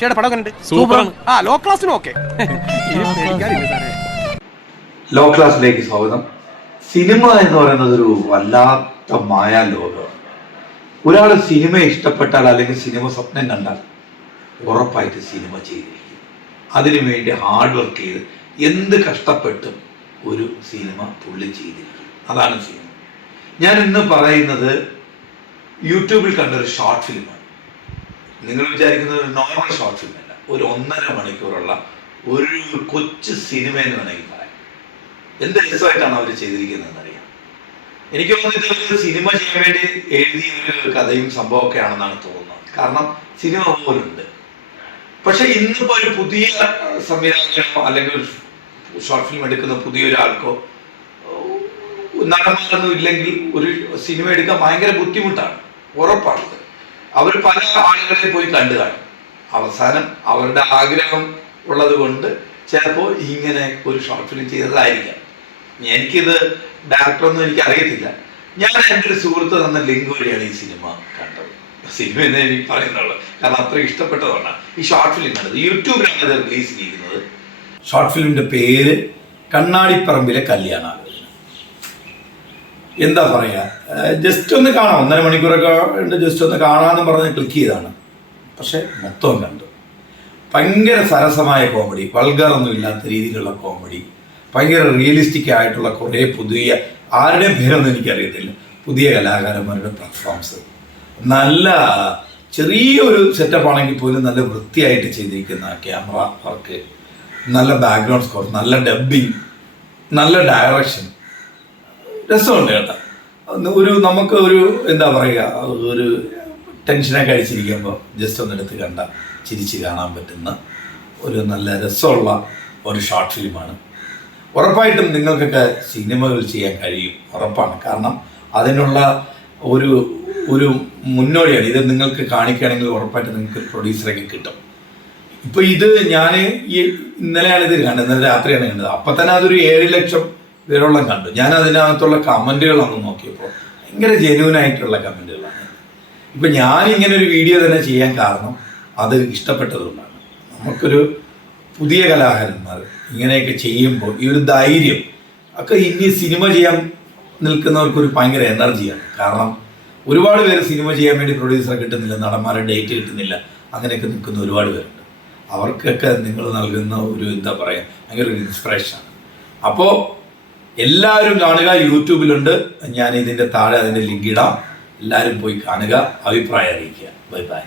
ചേട്ടാ പടം കണ്ട് സൂപ്പർ ആ ലോ ക്ലാസ്സിനും ഓക്കെ ലോ ക്ലാസ്സിലേക്ക് സ്വാഗതം. സിനിമ എന്ന് പറയുന്നത് ഒരു വല്ലാത്ത മായാ ലോകം ഒരാൾ സിനിമ ഇഷ്ടപ്പെട്ടാൽ അല്ലെങ്കിൽ സിനിമ സ്വപ്നം കണ്ടാൽ ഉറപ്പായിട്ട് സിനിമ ചെയ്തിരിക്കും. അതിനു വേണ്ടി ഹാർഡ് വർക്ക് ചെയ്ത് എന്ത് കഷ്ടപ്പെട്ടും ഒരു സിനിമ പുള്ളി ചെയ്തിരിക്കും. അതാണ് സിനിമ. ഞാൻ ഇന്ന് പറയുന്നത് യൂട്യൂബിൽ കണ്ടൊരു ഷോർട്ട് ഫിലിമാണ് നിങ്ങൾ വിചാരിക്കുന്നത് ഒരു നോർമൽ ഷോർട്ട് ഫിലിം അല്ല. ഒരു ഒന്നര മണിക്കൂറുള്ള ഒരു കൊച്ചു സിനിമ എന്ന് വേണമെങ്കിൽ പറയാം. എന്ത് രസമായിട്ടാണ് അവർ ചെയ്തിരിക്കുന്നതെന്ന് അറിയാം എനിക്ക് തോന്നുന്നത് ഇതൊരു സിനിമ ചെയ്യാൻ വേണ്ടി എഴുതിയ ഒരു കഥയും സംഭവമൊക്കെ ആണെന്നാണ് തോന്നുന്നത്. കാരണം സിനിമ പോലുണ്ട്. പക്ഷെ ഇന്നിപ്പോ ഒരു പുതിയ സംവിധായകനോ അല്ലെങ്കിൽ ഒരു ഷോർട്ട് ഫിലിം എടുക്കുന്ന പുതിയ ഒരാൾക്കോ നടന്മാരൊന്നും ഇല്ലെങ്കിൽ ഒരു സിനിമ എടുക്കാൻ ഭയങ്കര ബുദ്ധിമുട്ടാണ്. ഉറപ്പാണത് അവർ പല ആളുകളെ പോയി കണ്ടു കാണും. അവസാനം അവരുടെ ആഗ്രഹം ഉള്ളത് കൊണ്ട് ചിലപ്പോൾ ഇങ്ങനെ ഒരു ഷോർട്ട് ഫിലിം ചെയ്തതായിരിക്കാം. എനിക്കിത് ഡയറക്ടറൊന്നും എനിക്ക് അറിയത്തില്ല ഞാൻ എന്റെ ഒരു സുഹൃത്ത് തന്ന ലിങ്ക് വഴിയാണ് ഈ സിനിമ കണ്ടത്. സിനിമ എന്ന് എനിക്ക് പറയുന്നുള്ളൂ കാരണം അത്ര ഇഷ്ടപ്പെട്ടതുകൊണ്ടാണ് ഈ ഷോർട്ട് ഫിലിം കണ്ടത്. യൂട്യൂബിലാണ് ഇത് റിലീസ് ചെയ്യുന്നത് ഷോർട്ട് ഫിലിമിന്റെ പേര് കണ്ണാടിപ്പറമ്പിലെ കല്യാണാലോചന എന്താ പറയുക ജസ്റ്റ് ഒന്ന് കാണാം. ഒന്നര മണിക്കൂറൊക്കെ ഉണ്ട്. ജസ്റ്റ് ഒന്ന് കാണാമെന്ന് പറഞ്ഞ് ക്ലിക്ക് ചെയ്താണ്. പക്ഷെ മൊത്തം കണ്ടു. ഭയങ്കര സരസമായ കോമഡി വൾഗറൊന്നും ഇല്ലാത്ത രീതിയിലുള്ള കോമഡി ഭയങ്കര റിയലിസ്റ്റിക് ആയിട്ടുള്ള കുറേ പുതിയ ആരുടെയും പേരൊന്നും എനിക്കറിയത്തില്ല. പുതിയ കലാകാരന്മാരുടെ പെർഫോമൻസ് നല്ല ചെറിയൊരു സെറ്റപ്പ് ആണെങ്കിൽ പോലും നല്ല വൃത്തിയായിട്ട് ചെയ്തിരിക്കുന്ന ക്യാമറ വർക്ക് നല്ല ബാക്ക്ഗ്രൗണ്ട് സ്കോർ നല്ല ഡബ്ബിങ് നല്ല ഡയറക്ഷൻ രസമുണ്ട് കേട്ടോ. ഒരു നമുക്ക് ഒരു എന്താ പറയുക ഒരു ടെൻഷനൊക്കെ അടിച്ചിരിക്കുമ്പോൾ ജസ്റ്റ് ഒന്നെടുത്ത് കണ്ട ചിരിച്ച് കാണാൻ പറ്റുന്ന ഒരു നല്ല രസമുള്ള ഒരു ഷോർട്ട് ഫിലിമാണ് ഉറപ്പായിട്ടും നിങ്ങൾക്കൊക്കെ സിനിമകൾ ചെയ്യാൻ കഴിയും ഉറപ്പാണ്. കാരണം അതിനുള്ള ഒരു ഒരു മുന്നോടിയാണ്. ഇത് നിങ്ങൾക്ക് കാണിക്കുകയാണെങ്കിൽ ഉറപ്പായിട്ട് നിങ്ങൾക്ക് പ്രൊഡ്യൂസറൊക്കെ കിട്ടും. ഇപ്പൊ ഇത് ഞാൻ ഈ ഇന്നലെയാണ് ഇത് കണ്ടത് ഇന്നലെ രാത്രിയാണ് കണ്ടത്. അപ്പൊ തന്നെ അതൊരു ഏഴ് ലക്ഷം പേരോളം കണ്ടു. ഞാൻ അതിനകത്തുള്ള കമന്റുകൾ അന്ന് നോക്കിയപ്പോൾ ഭയങ്കര ജെനുവൻ ആയിട്ടുള്ള കമന്റുകളാണ്. ഇപ്പൊ ഞാൻ ഇങ്ങനെ ഒരു വീഡിയോ തന്നെ ചെയ്യാൻ കാരണം അത് ഇഷ്ടപ്പെട്ടതുകൊണ്ടാണ്. നമുക്കൊരു പുതിയ കലാകാരന്മാർ ഇങ്ങനെയൊക്കെ ചെയ്യുമ്പോൾ ഈ ഒരു ധൈര്യം ഒക്കെ ഇനി സിനിമ ചെയ്യാൻ നിൽക്കുന്നവർക്കൊരു ഭയങ്കര എനർജിയാണ് കാരണം ഒരുപാട് പേര് സിനിമ ചെയ്യാൻ വേണ്ടി പ്രൊഡ്യൂസറെ കിട്ടുന്നില്ല നടന്മാരെ ഡേറ്റ് കിട്ടുന്നില്ല അങ്ങനെയൊക്കെ നിൽക്കുന്ന ഒരുപാട് പേരുണ്ട്. അവർക്കൊക്കെ നിങ്ങൾ നൽകുന്ന ഒരു എന്താ പറയുക ഭയങ്കര ഒരു ഇൻസ്പിറേഷനാണ് അപ്പോൾ എല്ലാവരും കാണുക. യൂട്യൂബിലുണ്ട്. ഞാൻ ഇതിന്റെ താഴെ അതിന്റെ ലിങ്ക് ഇടാം. എല്ലാവരും പോയി കാണുക. അഭിപ്രായം അറിയിക്കുക. Bye bye